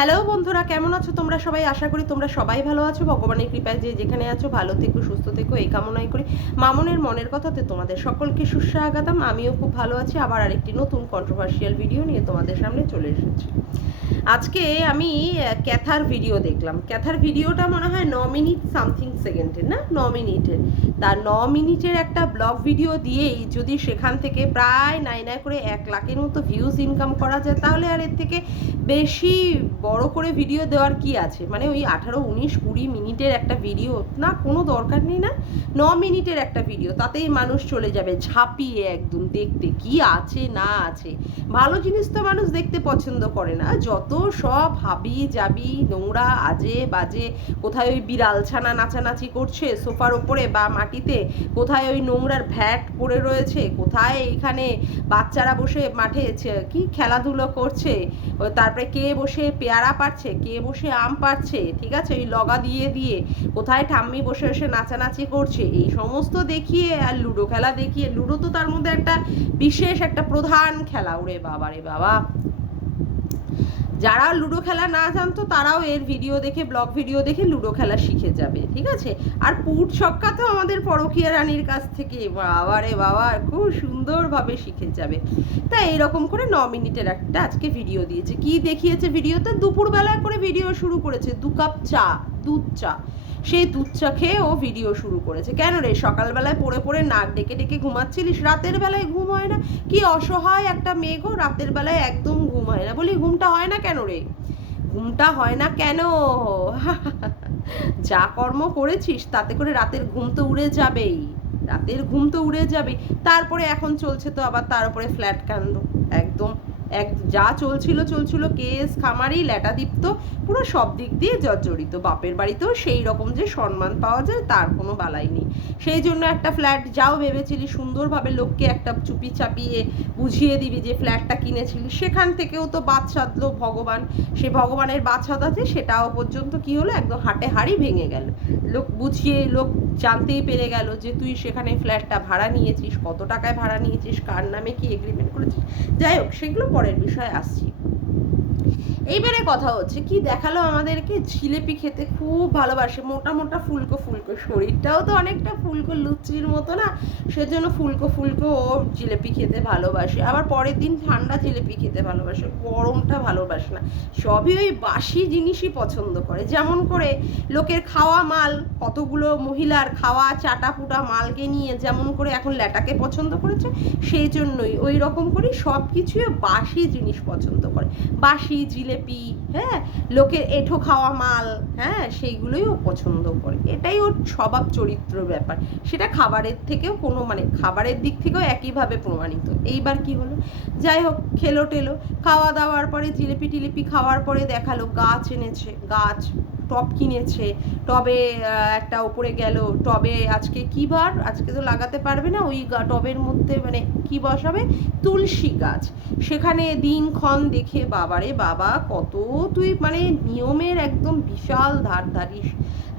Hello বন্ধুরা, কেমন আছো তোমরা সবাই? আশা করি তোমরা সবাই ভালো আছো। ভগবানের কৃপায় যে যেখানে আছো ভালো থেকো, সুস্থ থেকো, এই কামনাই করি। মামনের মনের কথাতে তোমাদের সকলকে সুস্বাগতম। আমিও খুব ভালো আছি। আবার আরেকটি নতুন কন্ট্রোভার্সিয়াল ভিডিও নিয়ে তোমাদের সামনে চলে এসেছি। আজকে আমি ক্যাথার ভিডিও দেখলাম। ক্যাথার ভিডিওটা মনে হয় 9 মিনিট সামথিং সেকেন্ডের, না 9 মিনিটের। তার 9 মিনিটের একটা ব্লগ ভিডিও দিয়েই যদি সেখান থেকে প্রায় নাই করে 1 লাখের মতো ভিউজ ইনকাম করা যায়, তাহলে আর এর থেকে বেশি বড় করে ভিডিও দেওয়ার কি আছে? মানে ওই 18, 19, 20 মিনিটের একটা ভিডিও না, কোনো দরকার নেই না। 9 মিনিটের একটা ভিডিও, তাতেই মানুষ চলে যাবে ঝাঁপিয়ে একদম দেখতে কি আছে না আছে। ভালো জিনিস তো মানুষ দেখতে পছন্দ করে না, যত সব হাবি জাবি নোংরা আজে বাজে। কোথায় ওই বিড়াল ছানা নাচানাচি করছে সোফার ওপরে বা মাটিতে, কোথায় ওই নোংরার ভ্যাট পড়ে রয়েছে, কোথায় এইখানে বাচ্চারা বসে মাঠে কি খেলাধুলো করছে, তারপরে কে বসে পেয়ারা পাড়ছে, কে বসে আম পাড়ছে, ঠিক আছে, ওই লগা দিয়ে দিয়ে, কোথায় ঠাম্মি বসে বসে নাচানাচি করছে, এই সমস্ত দেখিয়ে। আর লুডো খেলা দেখিয়ে, লুডো তো তার মধ্যে একটা বিশেষ একটা প্রধান খেলা। ওরে বাবা রে বাবা, যারা লুডো খেলা না জানতো তারাও এর ভিডিও দেখে, ব্লগ ভিডিও দেখে লুডো খেলা শিখে যাবে, ঠিক আছে। আর পুট ছক্কা তো আমাদের পরকীয়া রানীর কাছ থেকে বাবা রে বাবা খুব সুন্দরভাবে শিখে যাবে। তাই এইরকম করে 9 মিনিটের একটা আজকে ভিডিও দিয়েছে। কি দেখিয়েছে ভিডিওতে? দুপুরবেলায় করে ভিডিও শুরু করেছে, 2 কাপ চা, দুধ চা। সেই দুধ চা খেয়ে ও ভিডিও শুরু করেছে। কেন রে, সকালবেলায় পড়ে পড়ে নাক ডেকে ডেকে ঘুমাচ্ছিলিস, রাতের বেলায় ঘুম হয় না? কি অসহায় একটা মেয়ে গো, রাতের বেলায় একদম ঘুম হয় না। বলি ঘুমটা হয় না কেন রে? ঘুমটা হয় না কেন? যা কর্ম করেছিস তাতে করে রাতের ঘুম তো উড়ে যাবেই, রাতের ঘুম তো উড়ে যাবেই। তারপরে এখন চলছে তো আবার তার উপরে ফ্ল্যাট কাণ্ড। একদম যা চলছিল কেস খামারি ল্যাটাদীপ্ত, পুরো সব দিক দিয়ে জর্জরিত। বাপের বাড়িতেও সেই রকম যে সম্মান পাওয়া যায় তার কোনো বালাই নেই। সেই জন্য একটা ফ্ল্যাট যাও ভেবেছিলি সুন্দরভাবে লোককে একটা চুপি চাপিয়ে বুঝিয়ে দিবি যে ফ্ল্যাটটা কিনেছিলি, সেখান থেকেও তো বাদ সাধলো ভগবান। সে ভগবানের বাদ সাধাতে সেটাও পর্যন্ত কি হলো, একদম হাটে হাড়ি ভেঙে গেল। লোক বুঝিয়ে, লোক জানতেই পেরে গেল যে তুই সেখানে ফ্ল্যাটটা ভাড়া নিয়েছিস, কত টাকায় ভাড়া নিয়েছিস, কার নামে কি এগ্রিমেন্ট করেছিস। যাই হোক, সেগুলো পরের বিষয়ে আসছি। এইবারে কথা হচ্ছে কি দেখালো আমাদেরকে, জিলেপি খেতে খুব ভালোবাসে, মোটা মোটা ফুলকো ফুলকো, শরীরটাও তো অনেকটা ফুলকো লুচির মতো না, সেজন্য ফুলকো ফুলকো ও জিলেপি খেতে ভালোবাসে। আবার পরের দিন ঠান্ডা জিলেপি খেতে ভালোবাসে, গরমটা ভালোবাসে না। সবই ওই বাসি জিনিসই পছন্দ করে। যেমন করে লোকের খাওয়া মাল, কতগুলো মহিলার খাওয়া চাটা পুটা মালকে নিয়ে যেমন করে এখন ল্যাটাকে পছন্দ করেছে, সেই জন্যই ওই রকম করেই সব কিছুই বাসি জিনিস পছন্দ করে। বাসি জিলেপি, হ্যাঁ, লোকের এঁঠো খাওয়া মাল, হ্যাঁ, সেইগুলোই ও পছন্দ করে। এটাই ওর স্বভাব চরিত্র ব্যাপার। সেটা খাবারের থেকেও কোনো, মানে খাবারের দিক থেকেও একইভাবে প্রমাণিত। এইবার কি হলো, যাই হোক, খেলো টেলো, খাওয়া দাওয়ার পরে জিলিপি টিলিপি খাওয়ার পরে দেখালো গাছ এনেছে, গাছ টব কিনেছে। টবে একটা ওপরে গেল, টবে আজকে কি বার, আজকে তো লাগাতে পারবে না, ওই টবের মধ্যে মানে কি বসাবে, তুলসী গাছ। সেখানে দিনক্ষণ দেখে বাবারে বাবা, কত তুই মানে নিয়মের একদম বিশাল ধার ধারিস,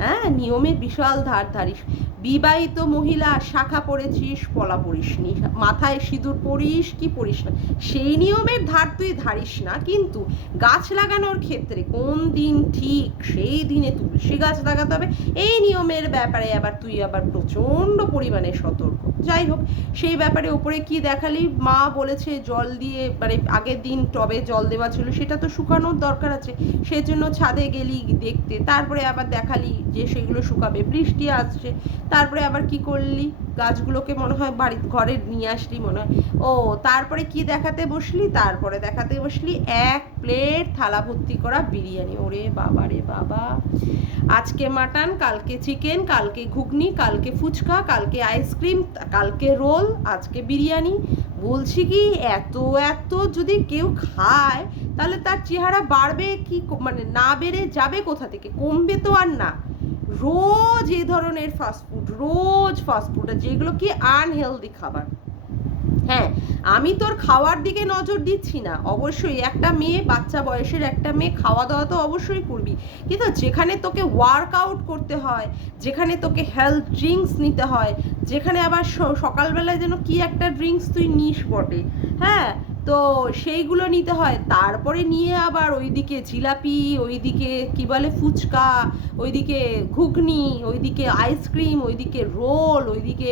হ্যাঁ, নিয়মের বিশাল ধার ধারিস। বিবাহিত মহিলা, শাখা পড়েছিস, পলা পড়িসনি, মাথায় সিঁদুর পড়িস কি পড়িস না, সেই নিয়মের ধার তুই ধারিস না। কিন্তু গাছ লাগানোর ক্ষেত্রে কোন দিন ঠিক সেই দিনে তুলসী গাছ লাগাতে হবে, এই নিয়মের ব্যাপারে আবার তুই আবার প্রচণ্ড পরিমাণে সতর্ক। যাই হোক, সেই ব্যাপারে উপরে কি দেখালি, মা বলেছে জল দিয়ে, মানে আগের দিন টবে জল দেওয়া ছিল, সেটা তো শুকানোর দরকার আছে, সেজন্য ছাদে গেলি দেখতে। তারপরে আবার দেখালি যে সেগুলো শুকাবে, বৃষ্টি আসছে। তারপরে আবার কি করলি, গাছগুলোকে মনে হয় বাড়ি ঘরে নিয়ে আসলি মনে হয়। ও তারপরে কি দেখাতে বসলি, তারপরে দেখাতে বসলি 1 প্লেট থালা ভর্তি করা বিরিয়ানি। ওরে বাবা রে বাবা, আজকে মাটন, কালকে চিকেন, কালকে ঘুগনি, কালকে ফুচকা, কালকে আইসক্রিম, কালকে রোল, আজকে বিরিয়ানি। বলছি কি, এত এত যদি কেউ খায় তাহলে তার চেহারা বাড়বে কি, মানে না বেড়ে যাবে কোথা থেকে, কমবে তো আর না। রোজ এ ধরনের ফাস্টফুড, রোজ ফাস্টফুড, যেগুলো কি আনহেলদি খাবার। হ্যাঁ, আমি তোর খাওয়ার দিকে নজর দিচ্ছি না, অবশ্যই একটা মেয়ে, বাচ্চা বয়সের একটা মেয়ে, খাওয়া দাওয়া তো অবশ্যই করবি, কিন্তু যেখানে তোকে ওয়ার্কআউট করতে হয়, যেখানে তোকে হেলথ ড্রিঙ্কস নিতে হয়, যেখানে আবার সকালবেলায় যেন কি একটা ড্রিঙ্কস তুই নিস বটে, হ্যাঁ, তো সেইগুলো নিতে হয়, তারপরে নিয়ে আবার ওইদিকে জিলাপি, ওইদিকে কি বলে ফুচকা, ওইদিকে ঘুগনি, ওইদিকে আইসক্রিম, ওইদিকে রোল, ওইদিকে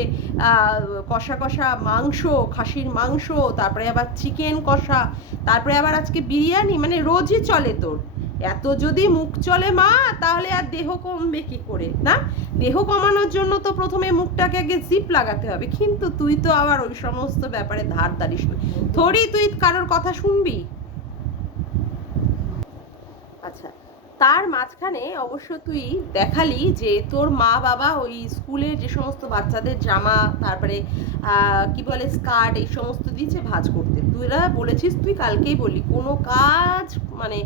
কষা কষা মাংস, খাসির মাংস, তারপরে আবার চিকেন কষা, তারপরে আবার আজকে বিরিয়ানি, মানে রোজই চলে তোর। এত যদি মুখ চলে মা, তাহলে আর দেহ কমবে কি করে না? দেহ কমানোর জন্য তো প্রথমে মুখটাকে আগে জিপ লাগাতে হবে, কিন্তু তুই তো আবার ওই সমস্ত ব্যাপারে ধার ধারিস না, থোড়ি তুই কারোর কথা শুনবি। আচ্ছা, তার মাঝখানে অবশ্য তুই দেখালি যে তোর মা বাবা ওই স্কুলের যে সমস্ত বাচ্চাদের জামা, তারপরে কি বলে স্কার্ট, এই সমস্ত দিয়েছে ভাঁজ করতে। তুইরা বলেছিস, তুই কালকেই বললি কোনো কাজ মানে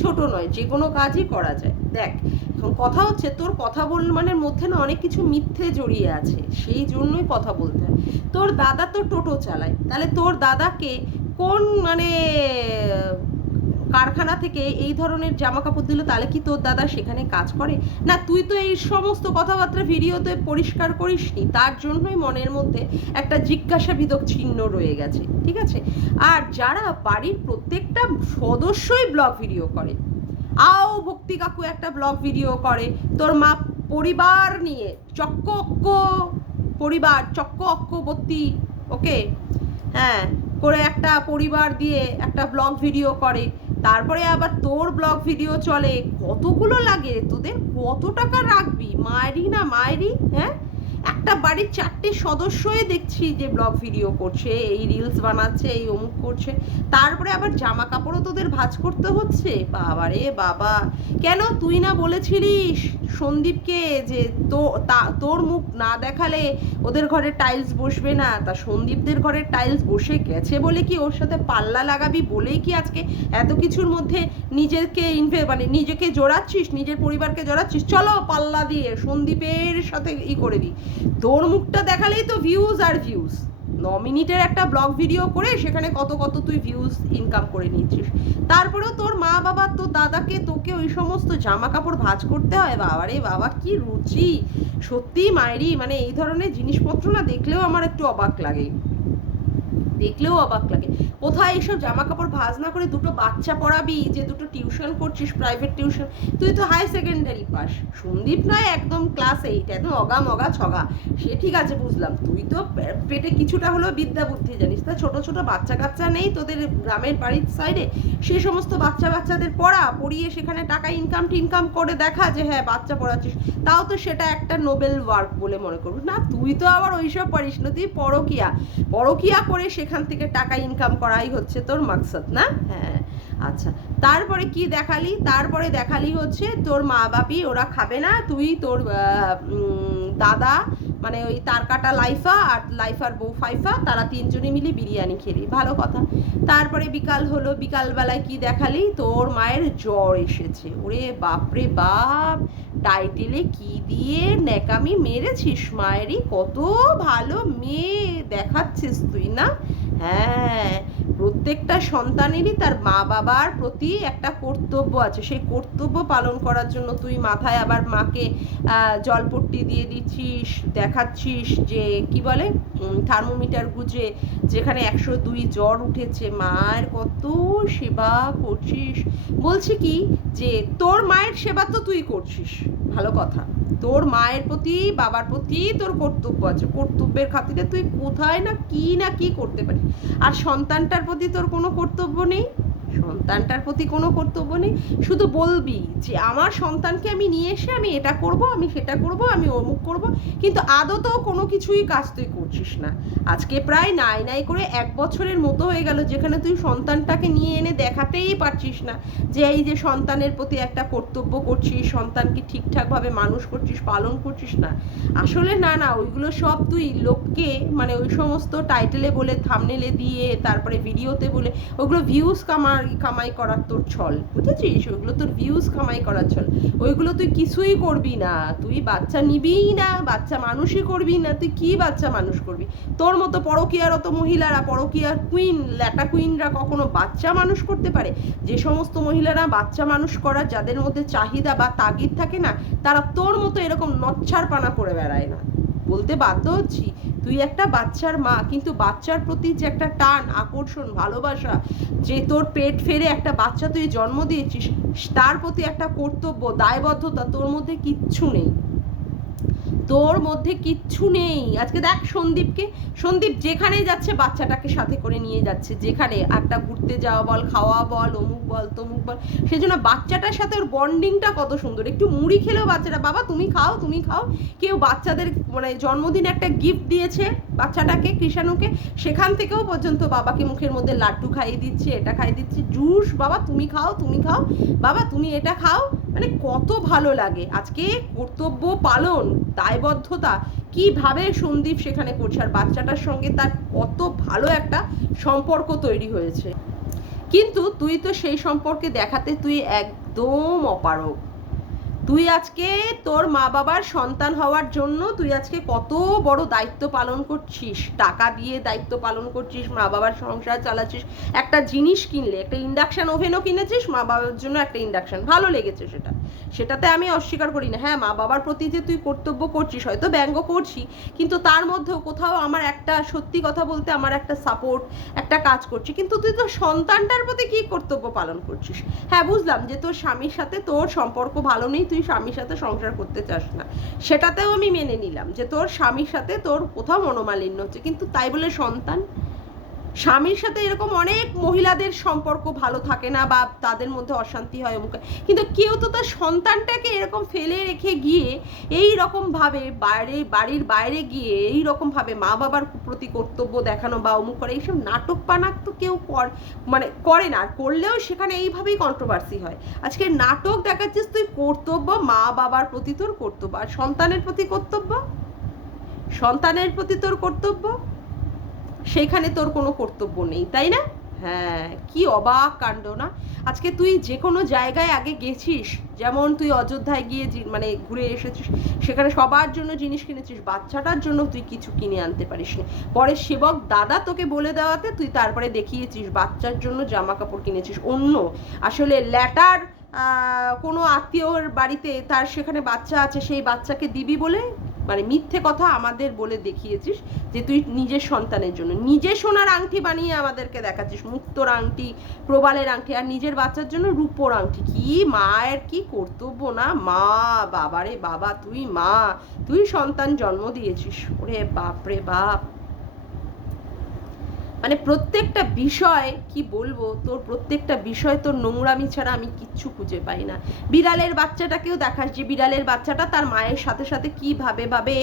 ছোট নয়, যে কোনো কাজই করা যায়। দেখ, এখন কথা হচ্ছে তোর কথা মানে মধ্যে না অনেক কিছু মিথ্যে জড়িয়ে আছে, সেই জন্যই কথা বলতে হয়। তোর দাদা তো টোটো চালায়, তাহলে তোর দাদাকে কোন মানে কারখানা থেকে এই ধরনের জামা কাপড় দিল, তাহলে কি তোর দাদা সেখানে কাজ করে না? তুই তো এই সমস্ত কথাবার্তা ভিডিওতে পরিষ্কার করিসনি, তার জন্যই মনের মধ্যে একটা জিজ্ঞাসাবিদক চিহ্ন রয়ে গেছে, ঠিক আছে? আর যারা বাড়ির প্রত্যেকটা সদস্যই ব্লগ ভিডিও করে, আও ভক্তি কাকু একটা ব্লগ ভিডিও করে, তোর মা পরিবার নিয়ে চক্ক অক্ক পরিবার, চক্ক অক্কবর্তী, ওকে, হ্যাঁ, করে একটা পরিবার দিয়ে একটা ব্লগ ভিডিও করে, তারপরে আবার তোর ব্লগ ভিডিও চলে, কতগুলো লাগে তোদের? কত টাকা রাখবি? মায়েরই না মায়েরই, হ্যাঁ? একটা বাড়ির 4টে সদস্যই দেখছি যে ব্লগ ভিডিও করছে, এই রিলস বানাচ্ছে, এই অমুক করছে, তারপরে আবার জামা কাপড়ও তোদের ভাঁজ করতে হচ্ছে। বাবা রে বাবা, কেন তুই না বলেছিলিস সন্দীপকে যে তোর মুখ না দেখালে ওদের ঘরে টাইলস বসবে না? তা সন্দীপদের ঘরের টাইলস বসে গেছে বলে কি ওর সাথে পাল্লা লাগাবি বলেই কি আজকে এত কিছুর মধ্যে নিজেকে মানে নিজেকে জোড়াচ্ছিস, নিজের পরিবারকে জোড়াচ্ছিস? চলো পাল্লা দিয়ে সন্দীপের সাথে করে দিই। তোর মুখটা দেখালেই তো ভিউজ আর ভিউজ। 9 মিনিটের একটা ব্লগ ভিডিও করে সেখানে কত কত তুই ভিউজ ইনকাম করে নিচ্ছিস, তারপরেও তোর মা বাবা, তোর দাদাকে, তোকে ওই সমস্ত জামা কাপড় ভাঁজ করতে হয়। বাবা রে বাবা, কি রুচি সত্যি মায়েরই, মানে এই ধরনের জিনিসপত্র না দেখলেও আমার একটু অবাক লাগে, দেখলেও অবাক লাগে। কোথায় এইসব জামা কাপড় ভাঁজ না করে দুটো বাচ্চা পড়াবি, যে দুটো টিউশন করছিস, প্রাইভেট টিউশন, তুই তো হাই সেকেন্ডারি পাস, সন্দীপ নয় একদম ক্লাস 8, একদম অগা মগা ছগা, সে ঠিক আছে বুঝলাম, তুই তো পেটে কিছুটা হলেও বিদ্যা বুদ্ধি জানিস। তা ছোট ছোট বাচ্চা কাচ্চা নেই তোদের গ্রামের বাড়ির সাইডে? সেই সমস্ত বাচ্চাদের পড়িয়ে সেখানে টাকা ইনকাম করে দেখা যে হ্যাঁ বাচ্চা পড়াচ্ছিস, তাও তো সেটা একটা নোবেল ওয়ার্ক বলে মনে করবি না? তুই তো আবার ওইসব পারিস না, তুই পরকিয়া করে সেখান থেকে টাকা ইনকাম করাই হচ্ছে তোর মাকসাদ না? হ্যাঁ, আচ্ছা, তারপরে কি দেখালি? তারপরে দেখালি হচ্ছে তোর মা বাপি ওরা খাবে না, তুই তোর দাদা মানে ওই তার কাটা লাইফা আর লাইফার বউ ফাইফা, তারা 3জনে মিলে বিরিয়ানি খেলি, ভালো কথা। তারপরে বিকাল হলো, বিকালবেলায় কি দেখালি? তোর মায়ের জ্বর এসেছে, ওরে বাপরে বাপ, টাইটেলে কি দিয়ে ন্যাকামি মেরেছিস, মায়েরই কত ভালো মেয়ে দেখাচ্ছিস তুই না? হ্যাঁ, প্রত্যেকটা সন্তানেরই তার মা বাবার প্রতি একটা কর্তব্য আছে, সেই কর্তব্য পালন করার জন্য তুই মাথায় আবার মাকে জলপট্টি দিয়ে দিচ্ছিস, দেখাচ্ছিস যে কি বলে থার্মোমিটার গুজে যেখানে 102 জ্বর উঠেছে, মায়ের কত সেবা করছিস। বলছি কি যে তোর মায়ের সেবা তো তুই করছিস, ভালো কথা, তোর মায়ের প্রতি বাবার প্রতি তোর কর্তব্য আছে, কর্তব্যের খাতিরে তুই কোথায় না কি করতে পারিস, আর সন্তানটার প্রতি তোর কোনো কর্তব্য নেই, সন্তানটার প্রতি কোনো কর্তব্য নেই, শুধু বলবি যে আমার সন্তানকে আমি নিয়ে এসে আমি এটা করব, আমি সেটা করব, আমি অমুক করব, কিন্তু আদতেও কোনো কিছুই কাজ তুই করছিস না। আজকে প্রায় নাই করে 1 বছরের মতো হয়ে গেল যেখানে তুই সন্তানটাকে নিয়ে এনে দেখাতেই পারছিস না যে এই যে সন্তানের প্রতি একটা কর্তব্য করছিস, সন্তানকে ঠিকঠাকভাবে মানুষ করছিস, পালন করছিস না। আসলে না, ওইগুলো সব তুই লোককে মানে ওই সমস্ত টাইটেলে বলে, থাম্বনেলে দিয়ে, তারপরে ভিডিওতে বলে, ওইগুলো ভিউজ কামাই করার তোর ছল, বুঝেছিস? ওইগুলো তোর ভিউজ কামাই করার ছল, ওইগুলো তুই কিছুই করবি না, তুই বাচ্চা নিবিই না, বাচ্চা মানুষই করবি না, তুই কি বাচ্চা মানুষ করবি? তোর মতো পরকীয়ারত মহিলারা, পরকীয়ার কুইন, ল্যাটা কুইনরা কখনো বাচ্চা মানুষ করতে পারে? যে সমস্ত মহিলারা বাচ্চা মানুষ করার যাদের মধ্যে চাহিদা বা তাগিদ থাকে না, তারা তোর মতো এরকম নচ্ছারপানা করে বেড়ায় না। বলতে বাধ্য হচ্ছি, তুই একটা বাচ্চার মা, কিন্তু বাচ্চার প্রতি যে একটা টান, আকর্ষণ, ভালোবাসা, যে তোর পেট ফেরে একটা বাচ্চা তুই জন্ম দিয়েছিস, তার প্রতি একটা কর্তব্য, দায়বদ্ধতা তোর মধ্যে কিচ্ছু নেই, তোর মধ্যে কিচ্ছু নেই। আজকে দেখ সন্দীপকে, সন্দীপ যেখানেই যাচ্ছে বাচ্চাটাকে সাথে করে নিয়ে যাচ্ছে, যেখানে একটা ঘুরতে যাওয়া বল, খাওয়া বল, অমুক বল, তমুক বল, সেই জন্য বাচ্চাটার সাথে ওর বন্ডিংটা কত সুন্দর। একটু মুড়ি খেলেও বাচ্চাটা বাবা তুমি খাও, তুমি খাও। কেউ বাচ্চাদের মানে জন্মদিনে একটা গিফট দিয়েছে বাচ্চাটাকে, কৃষাণুকে, সেখান থেকেও পর্যন্ত বাবাকে মুখের মধ্যে লাড্ডু খাইয়ে দিচ্ছে, এটা খাইয়ে দিচ্ছে, জুস, বাবা তুমি খাও, তুমি খাও, বাবা তুমি এটা খাও, মানে কত ভালো লাগে। আজকে কর্তব্য পালন, দায়বদ্ধতা কিভাবে সন্দীপ সেখানে করছে, আর বাচ্চাটার সঙ্গে তার কত ভালো একটা সম্পর্ক তৈরি হয়েছে। কিন্তু তুই তো সেই সম্পর্কে দেখাতে তুই একদম অপারগ। তুই আজকে তোর মা বাবার সন্তান হওয়ার জন্য তুই আজকে কত বড় দায়িত্ব পালন করছিস, টাকা দিয়ে দায়িত্ব পালন করছিস, মা বাবার সংসার চালাচ্ছিস। একটা জিনিস কিনলে, একটা ইন্ডাকশন ওভেনও কিনেছিস মা বাবার জন্য, একটা ইন্ডাকশন ভালো লেগেছে, সেটাতে আমি অস্বীকার করি না। হ্যাঁ, মা বাবার প্রতি যে তুই কর্তব্য করছিস, হয়তো ব্যঙ্গ করছি, কিন্তু তার মধ্যেও কোথাও আমার একটা, সত্যি কথা বলতে আমার একটা সাপোর্ট, একটা কাজ করছি। কিন্তু তুই তো সন্তানটার প্রতি কি কর্তব্য পালন করছিস? হ্যাঁ, বুঝলাম যে তোর স্বামীর সাথে তোর সম্পর্ক ভালো নেই, তুই স্বামীর সাথে সংসার করতে চাস না, সেটাতেও আমি মেনে নিলাম যে তোর স্বামীর সাথে তোর কোথাও মনোমালিন্য হচ্ছে, কিন্তু তাই বলে সন্তান, স্বামীর সাথে এরকম অনেক মহিলাদের সম্পর্ক ভালো থাকে না বা তাদের মধ্যে অশান্তি হয় অমুক, কিন্তু কেউ তো তার সন্তানটাকে এরকম ফেলে রেখে গিয়ে এই রকম ভাবে বাড়ির বাইরে গিয়ে এই রকম ভাবে মা বাবার প্রতি কর্তব্য দেখানো বা অমুক করে, এইসব নাটক পানাক তো কেউ মানে করে না, আর করলেও সেখানে এইভাবেই কন্ট্রোভার্সি হয়। আজকে নাটক দেখাচ্ছিস তুই, কর্তব্য মা বাবার প্রতি তোর কর্তব্য, আর সন্তানের প্রতি কর্তব্য, সন্তানের প্রতি তোর কর্তব্য, সেইখানে তোর কোনো কর্তব্য নেই, তাই না? হ্যাঁ, কি অবাক কাণ্ড না। আজকে তুই যে কোনো জায়গায় আগে গেছিস, যেমন তুই অযোধ্যায় গিয়ে মানে ঘুরে এসেছিস, সেখানে সবার জন্য জিনিস কিনেছিস, বাচ্চাটার জন্য তুই কিছু কিনে আনতে পারিস না, পরে সেবক দাদা তোকে বলে দেওয়াতে তুই তারপরে দেখিয়েছিস বাচ্চার জন্য জামা কাপড় কিনেছিস। অন্য আসলে ল্যাটার কোনো আত্মীয়র বাড়িতে তার সেখানে বাচ্চা আছে, সেই বাচ্চাকে দিবি বলে মানে মিথ্যে কথা আমাদের বলে দেখিয়েছিস যে তুই নিজের সন্তানের জন্য নিজে সোনার আংটি বানিয়ে আমাদেরকে দেখাচ্ছিস, মুক্তোর আংটি, প্রবালের আংটি, আর নিজের বাচ্চার জন্য রূপোর আংটি। কি মায়ের কি কর্তব্য না, মা, বাবারে বাবা, তুই মা, তুই সন্তান জন্ম দিয়েছিস, ওরে বাপ রে বাপ। মানে প্রত্যেকটা বিষয় কি বলবো, তোর প্রত্যেকটা বিষয় তোর নোংরামি ছাড়া আমি কিচ্ছু খুঁজে পাই না। বিড়ালের বাচ্চাটাকেও দেখাস যে বিড়ালের বাচ্চাটা তার মায়ের সাথে সাথে কিভাবে ভাবে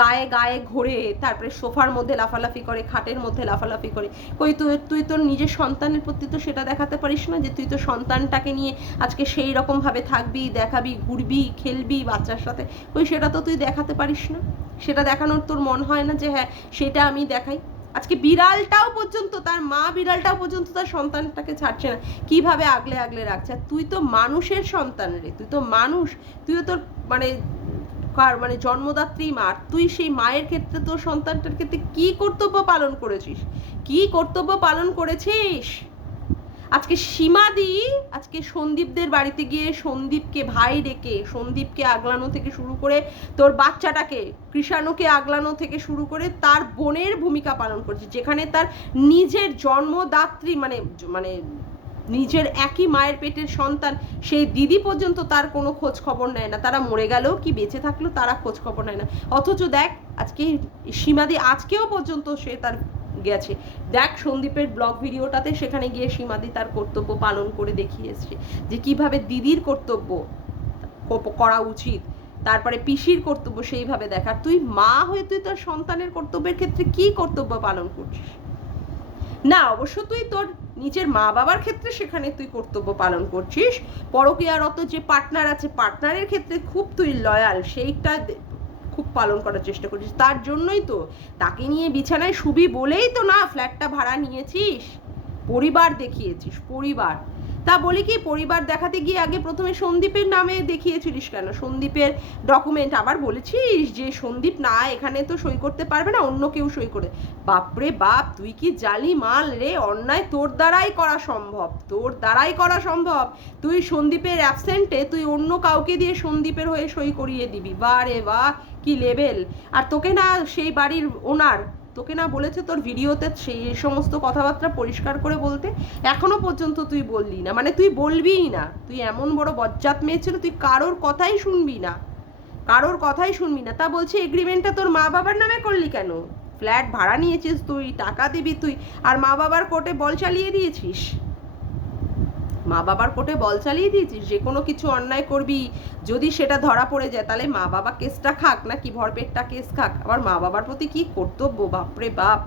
গায়ে গায়ে ঘোরে, তারপরে সোফার মধ্যে লাফালাফি করে, খাটের মধ্যে লাফালাফি করে। কই তুই তোর নিজের সন্তানের প্রতি তো সেটা দেখাতে পারিস না, যে তুই তো সন্তানটাকে নিয়ে আজকে সেই রকম ভাবে থাকবি, দেখাবি, ঘুরবি, খেলবি বাচ্চার সাথে, ওই সেটা তো তুই দেখাতে পারিস না। সেটা দেখানোর তোর মন হয় না যে হ্যাঁ সেটা আমি দেখাই। আজকে বিড়ালটাও পর্যন্ত, তার মা বিড়ালটাও পর্যন্ত তার সন্তানটাকে ছাড়ছে না, কিভাবে আগলে আগলে রাখছে। তুই তো মানুষের সন্তান রে, তুই তো মানুষ, তুইও তোর মানে জন্মদাত্রী মা, তুই সেই মায়ের ক্ষেত্রে তোর সন্তানটার ক্ষেত্রে কি কর্তব্য পালন করেছিস, কি কর্তব্য পালন করেছিস? আজকে সীমাদি আজকে সন্দীপদের বাড়িতে গিয়ে সন্দীপকে ভাই ডেকে সন্দীপকে আগলানো থেকে শুরু করে তোর বাচ্চাটাকে কৃষাণুকে আগলানো থেকে শুরু করে তার বোনের ভূমিকা পালন করছে, যেখানে তার নিজের জন্মদাত্রী মানে মানে নিজের একই মায়ের পেটের সন্তান সেই দিদি পর্যন্ত তার কোনো খোঁজ খবর নেয় না, তারা মরে গেলেও কি বেঁচে থাকলেও তারা খোঁজ খবর নেয় না। অথচ দেখ আজকে সীমাদি আজকেও পর্যন্ত সে তার গেছে, দেখ সন্দীপের ব্লগ ভিডিওটাতে, সেখানে গিয়ে সীমাদি তার কর্তব্য পালন করে দেখিয়ে এসছে যে কিভাবে দিদির কর্তব্য করা উচিত, তারপরে পিসির কর্তব্য সেইভাবে দেখা। তুই মা হয়ে তুই তোর সন্তানের কর্তব্যের ক্ষেত্রে কি কর্তব্য পালন করছিস না? অবশ্য তুই তোর নিজের মা বাবার ক্ষেত্রে সেখানে তুই কর্তব্য পালন করছিস, পরকীয়ারত যে পার্টনার আছে পার্টনারের ক্ষেত্রে খুব তুই লয়াল, সেইটা খুব পালন করার চেষ্টা করছিস। তার জন্যই তো তাকে নিয়ে বিছানায় শুবি বলেই তো না ফ্ল্যাটটা ভাড়া নিয়েছিস, পরিবার দেখিয়েছিস, পরিবার। তা বলি কি, পরিবার দেখাতে গিয়ে আগে প্রথমে সন্দীপের নামে দেখিয়েছিলিস কেন? সন্দীপের ডকুমেন্ট আবার বলেছিস যে সন্দীপ না এখানে তো সই করতে পারবে না, অন্য কেউ সই করে। বাপরে বাপ, তুই কি জালি মাল রে! অন্যায় তোর দ্বারাই করা সম্ভব, তোর দ্বারাই করা সম্ভব। তুই সন্দীপের অ্যাবসেন্টে তুই অন্য কাউকে দিয়ে সন্দীপের হয়ে সই করিয়ে দিবি। বাহ রে বাহ, কি লেভেল! আর তোকে না সেই বাড়ির ওনার তোকে না বলেছে তোর ভিডিওতে সেই সমস্ত কথাবার্তা পরিষ্কার করে বলতে? এখনো পর্যন্ত তুই বললি না, মানে তুই বলবিই না। তুই এমন বড় বজ্জাত মেয়ে ছিল, তুই কারোর কথাই শুনবি না, কারোর কথাই শুনবি না। তা বলছি এগ্রিমেন্টটা তোর মা বাবার নামে করলি কেন? ফ্ল্যাট ভাড়া নিয়েছিস তুই, টাকা দিবি তুই, আর মা বাবার কোর্টে বল চালিয়ে দিয়েছিস। মা বাবার কোর্টে বল চালিয়ে দিয়েছিস যে কোনো কিছু অন্যায় করবি, যদি সেটা ধরা পড়ে যায় তাহলে মা বাবা কেসটা খাক, না কি ভরপেটটা কেস খাক। আবার মা বাবার প্রতি কি কর্তব্য, বাপরে বাপ!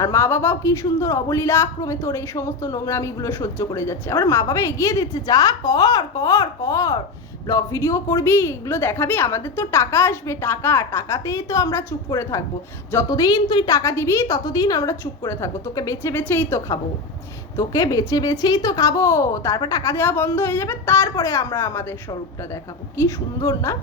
আর মা বাবাও কি সুন্দর অবলীলাক্রমে তোর এই সমস্ত নোংরামিগুলো সহ্য করে যাচ্ছে। আবার মা বাবা এগিয়ে দিচ্ছে, যা কর কর কর, ব্লগ ভিডিও করবি, এগুলো দেখাবি, আমাদের তো টাকা আসবে, টাকা, টাকাতেই তো আমরা চুপ করে থাকবো। যতদিন তুই টাকা দিবি ততদিন আমরা চুপ করে থাকবো, তোকে বেচে বেচেই তো খাবো, তোকে বেচে বেচেই তো খাবো। তারপর টাকা দেওয়া বন্ধ হয়ে যাবে, তারপরে আমরা আমাদের স্বরূপটা দেখাবো। কি সুন্দর না?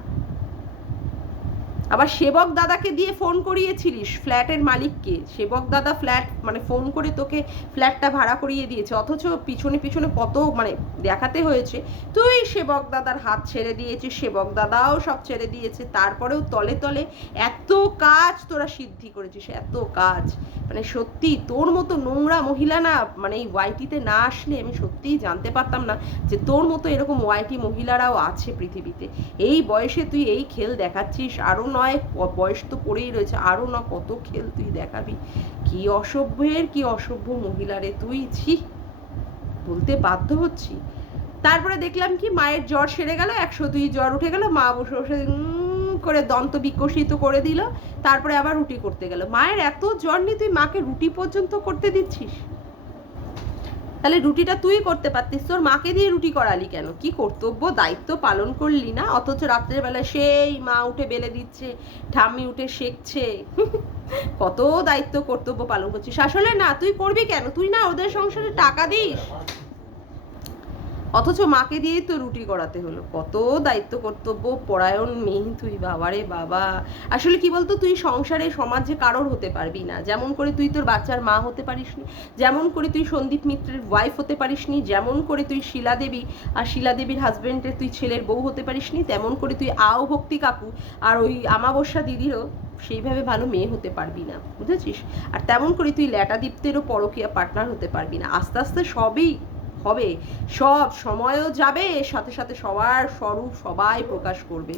আবার সেবক দাদাকে দিয়ে ফোন করিয়েছিলিস, ফ্ল্যাটের মালিককে। সেবক দাদা ফ্ল্যাট মানে ফোন করে তোকে ফ্ল্যাটটা ভাড়া করিয়ে দিয়েছে, অথচ পিছনে পিছনে কত মানে দেখাতে হয়েছে। তুই সেবক দাদার হাত ছেড়ে দিয়েছিস, সেবক দাদাও সব ছেড়ে দিয়েছে, তারপরেও তলে তলে এত কাজ তোরা সিদ্ধি করেছিস, এত কাজ। মানে সত্যি তোর মতো নোংরা মহিলা না, মানে এই ওয়াইটিতে না আসলে আমি সত্যিই জানতে পারতাম না যে তোর মতো এরকম ওয়াইটি মহিলারাও আছে পৃথিবীতে। এই বয়সে তুই এই খেল দেখাচ্ছিস, আরও নয় বয়স তো পড়েই রয়েছে, আরও না কত খেল তুই দেখাবি। কি অসভ্যের কি অসভ্য মহিলা রে তুই, ছি, বলতে বাধ্য হচ্ছি। তারপরে দেখলাম কি মায়ের জ্বর সেরে গেল, 102 জ্বর উঠে গেল, মা বসে বসে করে দন্ত বিকশিত করে দিল, তারপরে আবার রুটি করতে গেল। মায়ের এত জ্বর নিয়ে তুই মাকে রুটি পর্যন্ত করতে দিচ্ছিস? তাহলে রুটিটা তুই করতে পারতিস, তোর মাকে দিয়ে রুটি করালি কেন? কি কর্তব্য দায়িত্ব পালন করলি না? অথচ রাত্রের বেলা সেই মা উঠে বেলে দিচ্ছে, ঠাম্মি উঠে শেখছে, কত দায়িত্ব কর্তব্য পালন করছিস। আসলে না, তুই করবি কেন? তুই না ওদের সংসারে টাকা দিস, অথচ মাকে দিয়েই তো রুটি করাতে হলো। কত দায়িত্ব কর্তব্য পরায়ণ মেয়ে তুই, বাবারে বাবা। আসলে কি বলতো, তুই সংসারে সমাজে কারোর হতে পারবি না। যেমন করে তুই তোর বাচ্চার মা হতে পারিসনি, যেমন করে তুই সন্দীপ মিত্রের ওয়াইফ হতে পারিসনি, যেমন করে তুই শিলা দেবী আর শিলা দেবীর হাজবেন্ডের তুই ছেলের বউ হতে পারিসনি, তেমন করে তুই আও ভক্তি কাকু আর ওই আমাবস্যা দিদিরও সেইভাবে ভালো মেয়ে হতে পারবি না, বুঝেছিস? আর তেমন করে তুই ল্যাটা দীপ্তেরও পরকীয়া পার্টনার হতে পারবি না। আস্তে আস্তে সবই হবে, সব সময়ও যাবে, সাথে সাথে সবার স্বরূপ সবাই প্রকাশ করবে।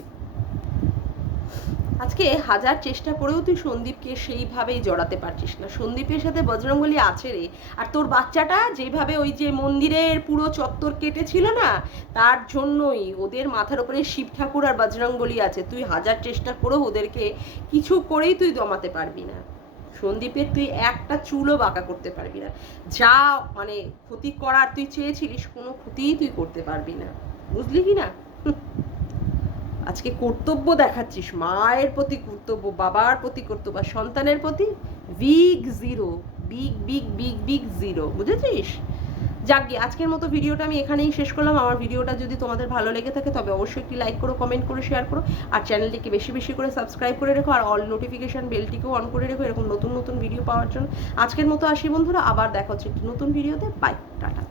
আজকে হাজার চেষ্টা করেও তুই সন্দীপকে সেইভাবেই জড়াতে পারছিস না। সন্দীপের সাথে বজরংবলী আছে রে, আর তোর বাচ্চাটা যেভাবে ওই যে মন্দিরের পুরো চত্বর কেটেছিল না, তার জন্যই ওদের মাথার উপরে শিব ঠাকুর আর বজরংবলী আছে। তুই হাজার চেষ্টা করেও ওদেরকে কিছু করেই তুই দমাতে পারবি না। সন্দীপের তুই একটা চুলও বাঁকা করতে পারবি না। যা মানে ক্ষতি করার তুই চেয়েছিলিস, কোনো ক্ষতিই তুই করতে পারবি না, বুঝলি কি না? আজকে কর্তব্য দেখাচ্ছিস, মায়ের প্রতি কর্তব্য, বাবার প্রতি কর্তব্য, আর সন্তানের প্রতি big zero, big big big big zero, বুঝেছিস? যাক গিয়ে আজকের মতো ভিডিওটা আমি এখানেই শেষ করলাম। আমার ভিডিওটা যদি তোমাদের ভালো লেগে থাকে তবে অবশ্যই একটি লাইক করো, কমেন্ট করো, শেয়ার করো, আর চ্যানেলটিকে বেশি বেশি করে সাবস্ক্রাইব করে রেখো, আর অল নোটিফিকেশন বেলটিকেও অন করে রেখো এরকম নতুন নতুন ভিডিও পাওয়ার জন্য। আজকের মতো আসি বন্ধুরা, আবার দেখা হচ্ছে একটি নতুন ভিডিওতে। Bye, tata.